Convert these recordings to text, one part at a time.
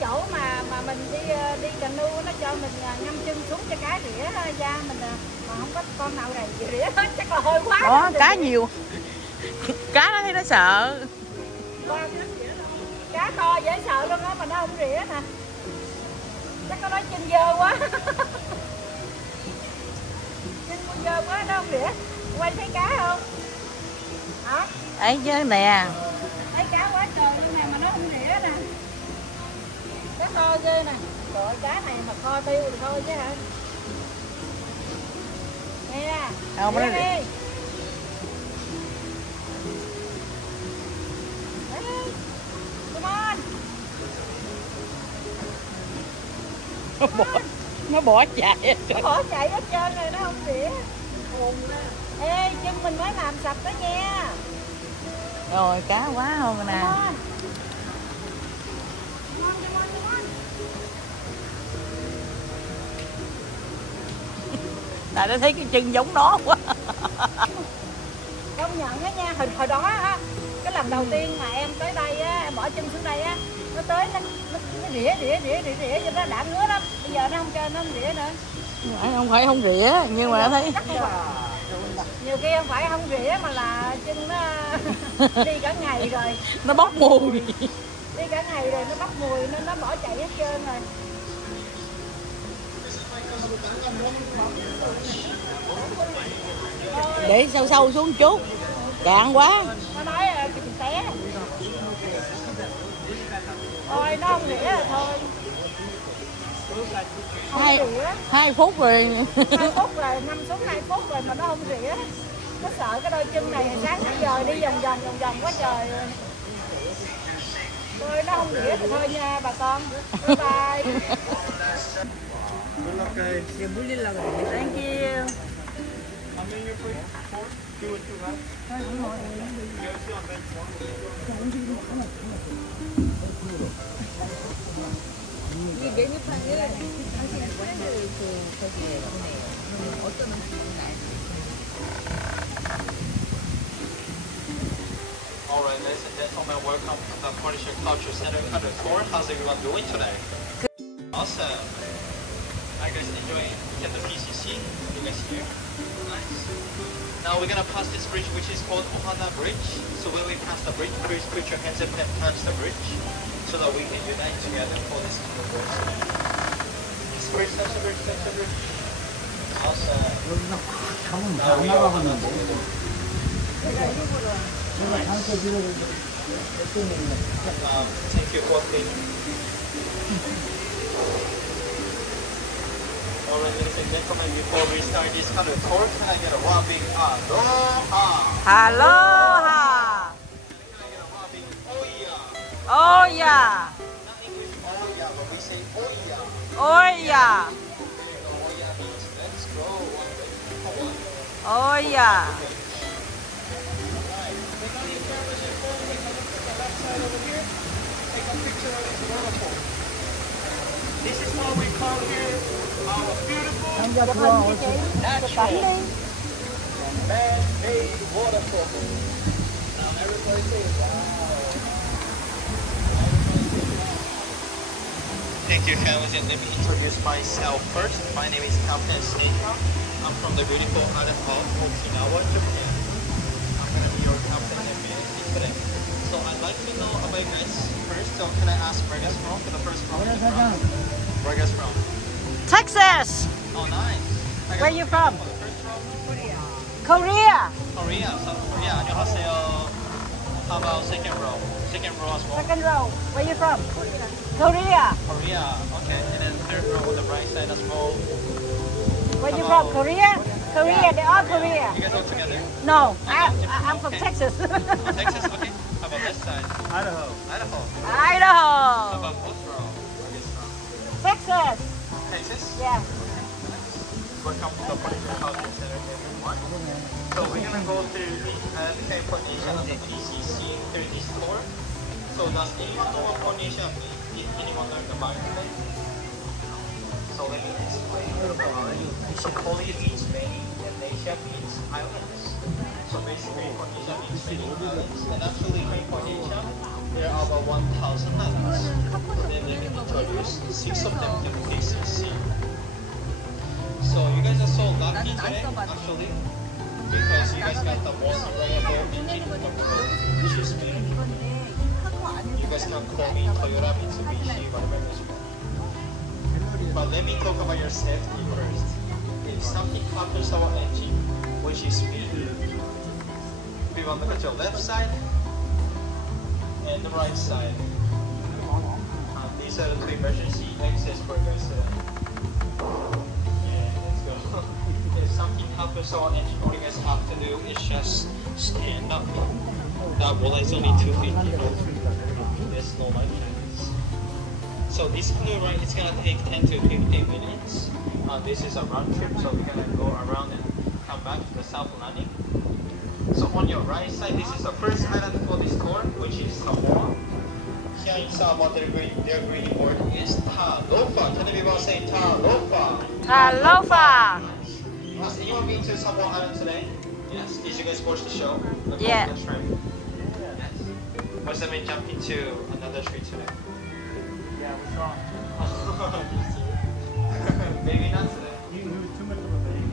chỗ mà mình đi canoe nó cho mình ngâm chân xuống cho cá rỉa da mình mà không có con nào này rỉa hết chắc là hơi quá. Đó, cá nhiều. Cá nó thấy nó sợ. Cá to dễ sợ luôn á mà nó không rỉa nè. Chắc có nói chân dơ quá. Chân con dơ quá nó không rỉa. Quay thấy cá không? Hả? Ấy chứ nè. Thấy cá quá trời luôn nè mà nó không rỉa nè. Cá to ghê nè. Trời cá này mà kho tiêu thì thôi chứ hả? Nè. Không có đi. Nó bỏ chạy. Nó bỏ chạy hết trơn rồi nó không rỉa. Ê chân mình mới làm sạch đó nha. Rồi cá quá không nè. Tại nó thấy cái chân giống nó quá. Công nhận á nha, hồi đó á, cái lần đầu tiên mà em tới đây á, em bỏ chân xuống đây á, nó tới nó rỉa cho nó đã ngứa lắm. Bây giờ nó không cho nó rỉa nữa. Không phải không rỉa nhưng mà nó thấy nhiều khi không phải không rỉa mà là chân nó đi cả ngày rồi. Nó bốc mùi. Đi cả ngày rồi nó bốc mùi nên nó bỏ chạy hết trơn rồi. Để sâu sâu xuống chút. Cạn quá. Nó nói chừng té. Thôi nó không rỉa rồi thôi. 2 phút rồi. 2 phút rồi, 5 xuống 2 phút rồi mà nó không rỉa. Nó sợ cái đôi chân này sáng tới giờ đi vòng vòng quá trời rồi. Thôi nó không rỉa thì thôi nha bà con. Bye bye. Thank you. All right, ladies and gentlemen, welcome to the Polynesia Cultural-Hawaii. How's everyone doing today? Awesome. Are you guys enjoying the PCC? You guys here? Nice. Now we're gonna pass this bridge, which is called Ohana Bridge. So when we pass the bridge, please put your hands up and touch the bridge, so that we can unite together for this anniversary. This bridge, touch the bridge, touch the bridge. Awesome. Now we are on the thank you for being. Alright, ladies and gentlemen, before we start this kind of tour, can I get a robbing aloha? Aloha. Can I get a robbing oya? Oh yeah. Not English oya, but we say oya. Oh yeah. Oya means let's go. Oh yeah. Take out your cameras and phone, take a look to the left side over here. Take a picture of this waterfall. This is what we call here our beautiful natural man-made waterfall. Now everybody say wow. Thank you, families, and let me introduce myself first. My name is Captain Seika. I'm from the beautiful island of Okinawa, Japan. I'm going to be your captain and managing today. So I'd like to know about you guys first. So can I ask where you guys from? For the first from? Where you guys from? Texas. Oh, nice. Where you from? For the first from? Korea. Korea. South Korea. 안녕하세요. How about second row? Second row as well. Second row. Where you from? Korea. Korea. Okay. And then third row on the right side as well. Where you from? Korea? Korea. They are Korea. You guys all together? No, I'm from Texas. Oh, Texas. Okay. How about this side? Idaho. Idaho. How Idaho. about both row? Texas. Texas? Yeah. Welcome to the Polynesia Cultural Center, everyone. So we're gonna go through the Cape Polynesia of the PCC through this tour. So does anyone know what Polynesia means? Did anyone learn the Bible today? So let me explain a little bit about it. So Poly means many and Nesia means islands. So basically Polynesia means many islands. And actually in Polynesia there are about 1,000 islands. So they're living in introduced 6 of them to the KCC. So you guys are so lucky today, actually, because you guys got the most reliable engine in the world, which is me. You guys can call me Toyota, Mitsubishi, whatever it is. But let me talk about your safety first. If something happens to our engine, which is me, we want to look at your left side and the right side. These are the two emergency exits for you guys today. Yeah, let's go. If something happens to our engine, all you guys have to do is just stand up. That wall is only 2 feet, you know. There's no life jackets. So this canoe ride is gonna take 10 to 15 minutes. This is a round trip, so we're gonna go around and come back to the south landing. So on your right side, this is the first island for this tour, which is Samoa. Here in Samoa, their greeting word is Talofa. Can everyone say Talofa? Alofa. Has anyone been to Samoa Island today? Yes. Did you guys watch the show? Yeah. Yes. What's that mean jump into another tree today? Yeah, we saw. Maybe not today. He was too much of a baby.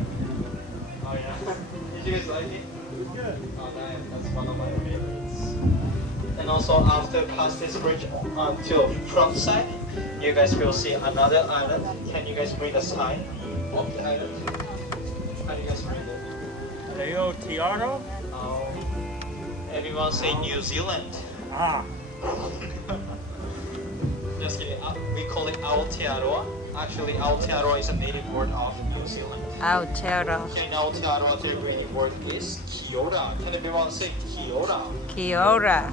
Oh yeah. Did you guys like it? It was good. Oh nice. That's one of my favorites. And also after past this bridge to front side, you guys will see another island. Can you guys read the sign of the island? How do you guys read it? Leo Tiaro? Oh. Everyone say New Zealand. Ah. Just kidding. We call it Aotearoa. Actually, Aotearoa is a native word of New Zealand. Aotearoa. Here in Aotearoa, their greeting word is Kiora. Can everyone say Kiora? Kia ora.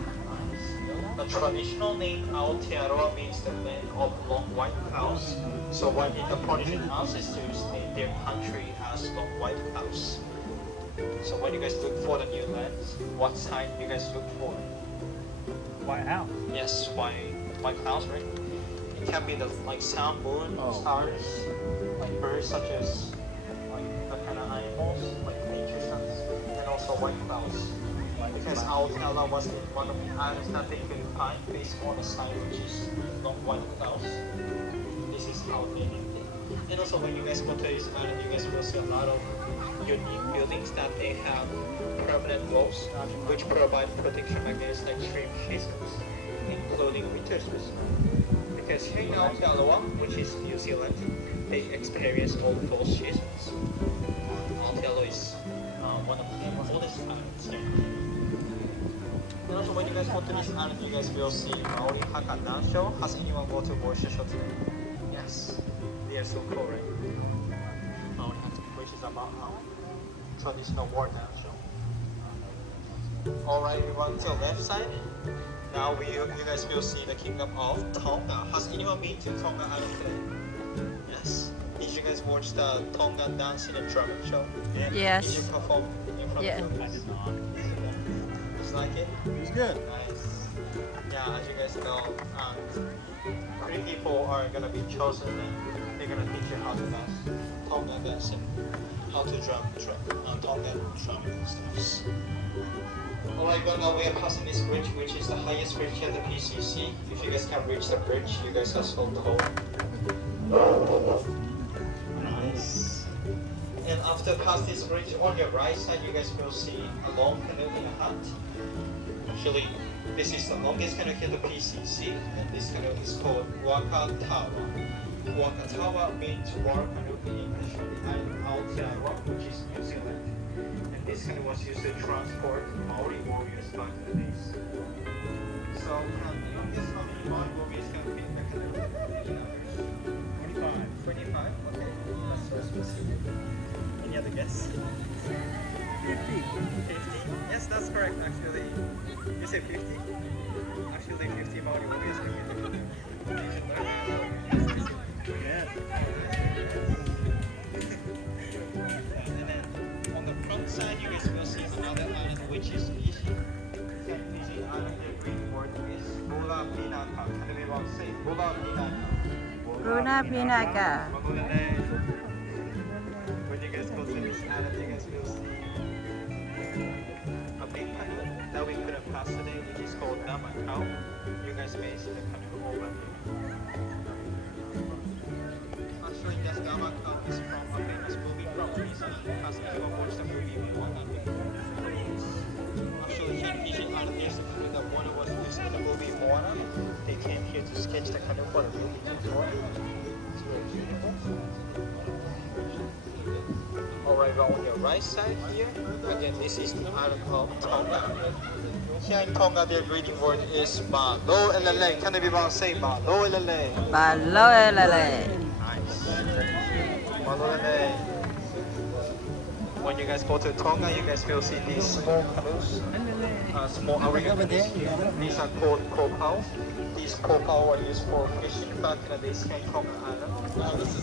The traditional name Aotearoa means the land of long white cows. So what did the Polynesian ancestors name their country as long white cows? So when you guys look for the new land, what sign do you guys look for? White House. Yes, white clouds, right? It can be the like sun, moon, stars, like birds such as like the kind of animals, like nature suns, and also white clouds. Because Aotearoa was one of the islands that they could find based on the sign which is not white clouds. This is how they named it. And also when you guys go to this island, you guys will see a lot of unique buildings that they have permanent walls which provide protection against extreme seasons, including winter season. Because here in Aotearoa, which is New Zealand, they experience all 4 seasons. Aotearoa is one of the oldest islands here. And also when you guys go to this island, you guys will see Maori Haka dance show. Has anyone go to watch the show today? Yes. They are so cool, right? Maori Haka, which is about traditional war dance show. Alright, everyone to the left side. Now you guys will see the kingdom of Tonga. Has anyone been to Tonga Island today? Yes. Did you guys watch the Tonga dance in a drama show? Yeah. Yes. Did you perform in front Yeah. of the audience? Did you like it? It was good. Nice. Yeah, as you guys know, 3 people are gonna be chosen and they're gonna teach you how to dance Tonga dance and how to drum Tonga drum stuffs. Alright, but now we are passing this bridge, which is the highest bridge at the PCC. If you guys can reach the bridge, you guys are so tall. Nice. And after past this bridge, on your right side, you guys will see a long canoe in a hut. Actually, this is the longest canoe here at the PCC, and this canoe is called Wakatawa. Wakatawa means war canoe in English on the island Aotearoa, which is New Zealand. And this canoe was used to transport Maori warriors back in the days. So, can anyone guess how many Maori warriors can fit in the canoe? 25. 25? Okay, that's so specific. Any other guess? 50. 50? Yes, that's correct actually. You say 50? Actually 50 Maori warriors can fit in the canoe. You should learn that. Yeah. And then on the front side, you guys will see another island, which is Fiji. And Fiji island, their Greek word is Bula Pinaka. Can everyone say Bula Pinaka? Runa Pinaka. When you guys go to this island, you guys will see a big canoe that that we couldn't pass today, which is called Canoe. You guys may see the canoe over here. Actually, this Canoe is from a famous movie from Disney. Has anyone watched the movie Moana before? Actually, here in Fiji Island, there's a crew that one of us used in the movie Moana. They came here to sketch the canoe for the movie. It's very beautiful. Alright, on your right side here, again, this is the island of Tonga. Here in Tonga, their greeting word is Malo Elele. Can everyone say Malo Elele? Malo elele. Nice. Malo Elele. When you guys go to Tonga, you guys will see these small canoes, small American canoes. These are called kopau. These kopau are used for fishing back in the days here in Tonga Island.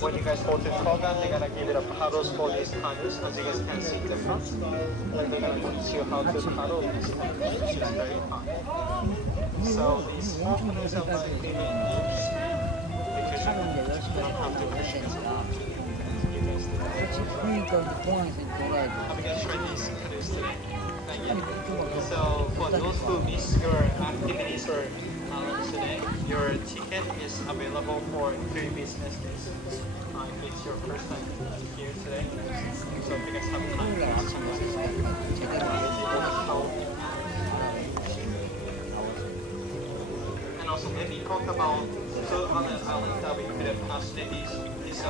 When you guys go to Tonga, they're gonna give it a paddles for these canoes, as you guys can see in the front. And they're gonna teach you how to paddle these canoes, which is very fun. So these small canoes are like really use because you don't have to push it. Have you guys tried these canoes today? Not yet. So for those who miss your activities or today, your ticket is available for 3 business days. If it's your first time here today, so if you guys have time to watch some of this, and also maybe talk about 2 other islands that we could have passed today. Is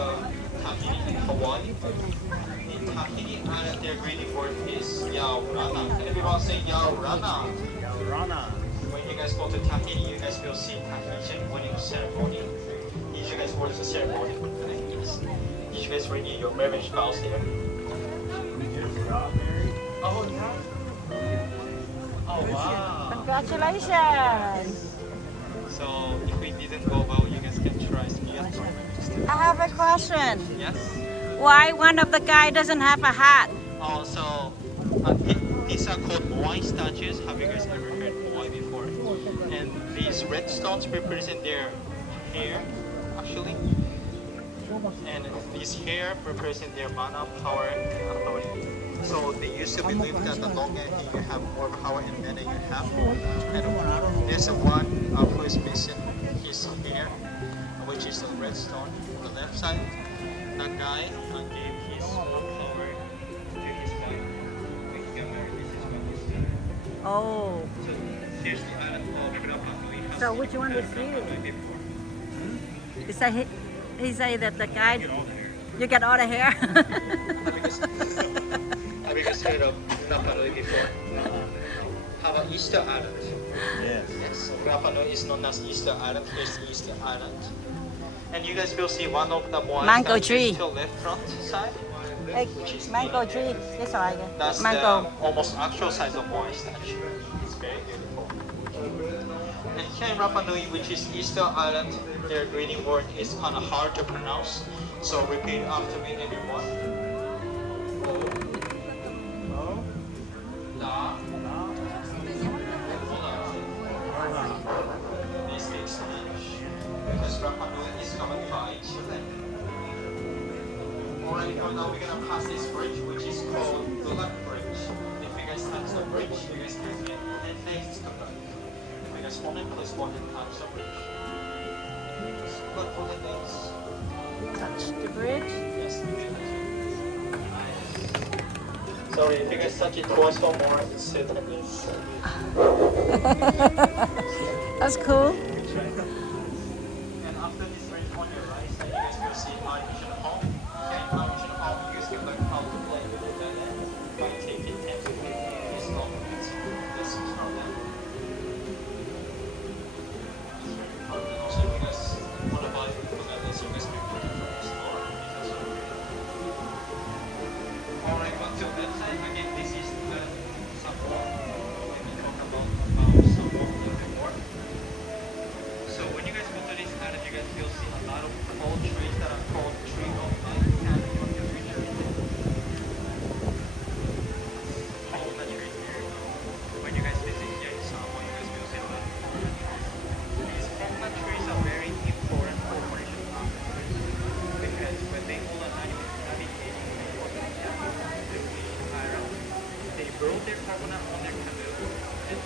Tahiti and Hawaii. In Tahiti Island, their greeting word is Yaurana. Can everyone say Yaurana? Yaurana. When you guys go to Tahiti, you guys will see Tahitian wedding ceremony. Did you guys watch the ceremony? Yes. Did you guys renew your marriage vows here? We just got married. Oh yeah. Oh wow. Congratulations. So if we didn't go well, you guys can try ski. I have a question. Yes. Why one of the guy doesn't have a hat? Oh, so these are called Moai statues. Have you guys ever heard Moai before? And these red stones represent their hair, actually. And these hair represent their mana, power, and authority. So they used to believe that the longer you have, more power and mana you have. And there's one who is missing his hair, which is the red stone on the left side. That guy gave his power to his wife. When he got married, this is what he said. Oh. So here's the island of Rapa Nui. So which one is you? He say that the guy, you get all the hair. Have you guys heard of Rapa Nui before? How about Easter Island? Yes. Yes. Rapa Nui is known as Easter Island. Here's Easter Island. And you guys will see one of the Moai Mango statues tree. to the left front side. Hey, mango tree. This one. That's Mango. the almost actual size of Moai statue. It's very beautiful. And here in Rapa Nui, which is Easter Island, their greeting word is kind of hard to pronounce. So repeat after me, everyone. O, La, They speak Spanish because Rapa Nui is covered by Chile. Alright, now we're gonna pass this bridge, which is called the Left Bridge. If you guys touch the bridge, you guys can get 10 days to go. If you guys want it, please go ahead and touch the bridge. Good for the days. Touch the bridge. Yes, you can touch it. Nice. Sorry, if you guys touch it twice or more, it's 7 days. That's cool. And after this bridge on your right side, you guys will see Polynesia Home. And Polynesia Home, you guys can learn how to play with it by taking 10 to 15 installments. Lessons from them. And also, if you guys want to buy food like this, you guys can go to the store. Alright, on to that side, again, this is the Samoa. Let me talk about Samoa a little bit more. So when you guys go to this island, you guys will see a lot of tall trees that are called tree of life. Can you want to picture it? All the trees here. When you guys visit here in Samoa, you guys will see a lot of coconut trees. These coconut trees are very important for Mauritian because when they all are navigating the island, they grow their coconut on their canoe and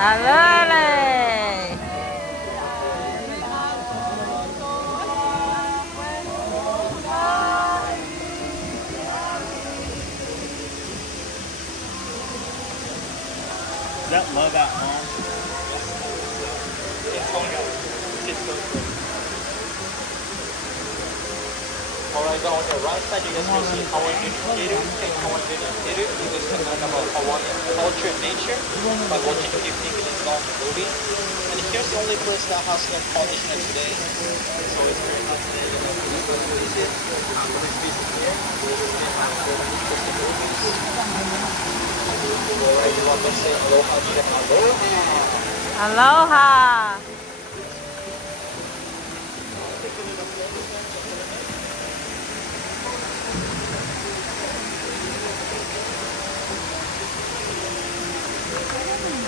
Alole. Is that love at home? Alright, on the right side you guys can see Hawaiian Theater and Hawaiian Theater. You guys can learn about Hawaiian culture and nature by watching 15 minutes long movie. And here's the only place that has a Polynesia today. So it's very fascinating about places. Let's visit here. Alright, you want to say aloha to them? Aloha! Aloha.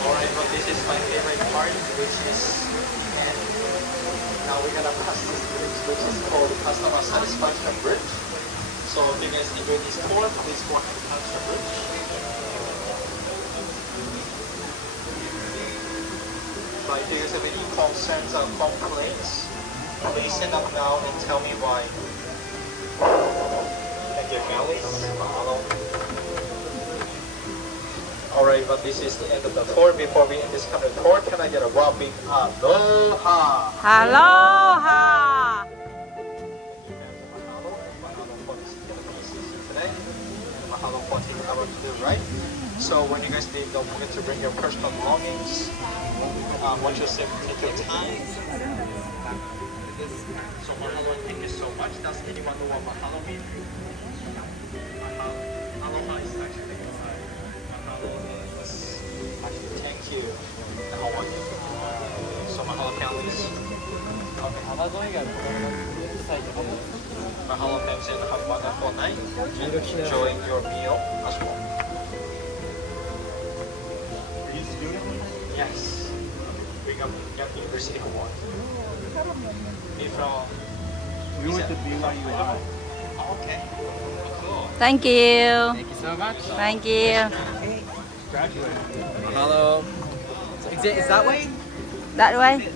Alright, but this is my favorite part, which is, and now we're gonna pass this bridge, which is called the Customer Satisfaction Bridge. So if you guys enjoy this tour, please go ahead and pass the bridge. But if you guys have any concerns or complaints, please send up now and tell me why. Thank you, families. Mahalo. Alright, but this is the end of the tour. Before we end this kind of tour, can I get a one big aloha? Aloha. Mahalo for taking over to the right. So when you guys leave, don't forget to bring your personal belongings. Watch yourself, take your time. So mahalo, thank you so much. Does anyone know what mahalo means? Aloha is actually thank you. How are you? So mahalo families. Okay. Mahalo families and have a wonderful night. And enjoy your meal as well. Are you a student? Yes. We got University of Hawaii. Me from. We went to BYU. Oh, okay. Cool. Thank you. Thank you so much. Thank you. Graduated. Mahalo. Is that way? That way.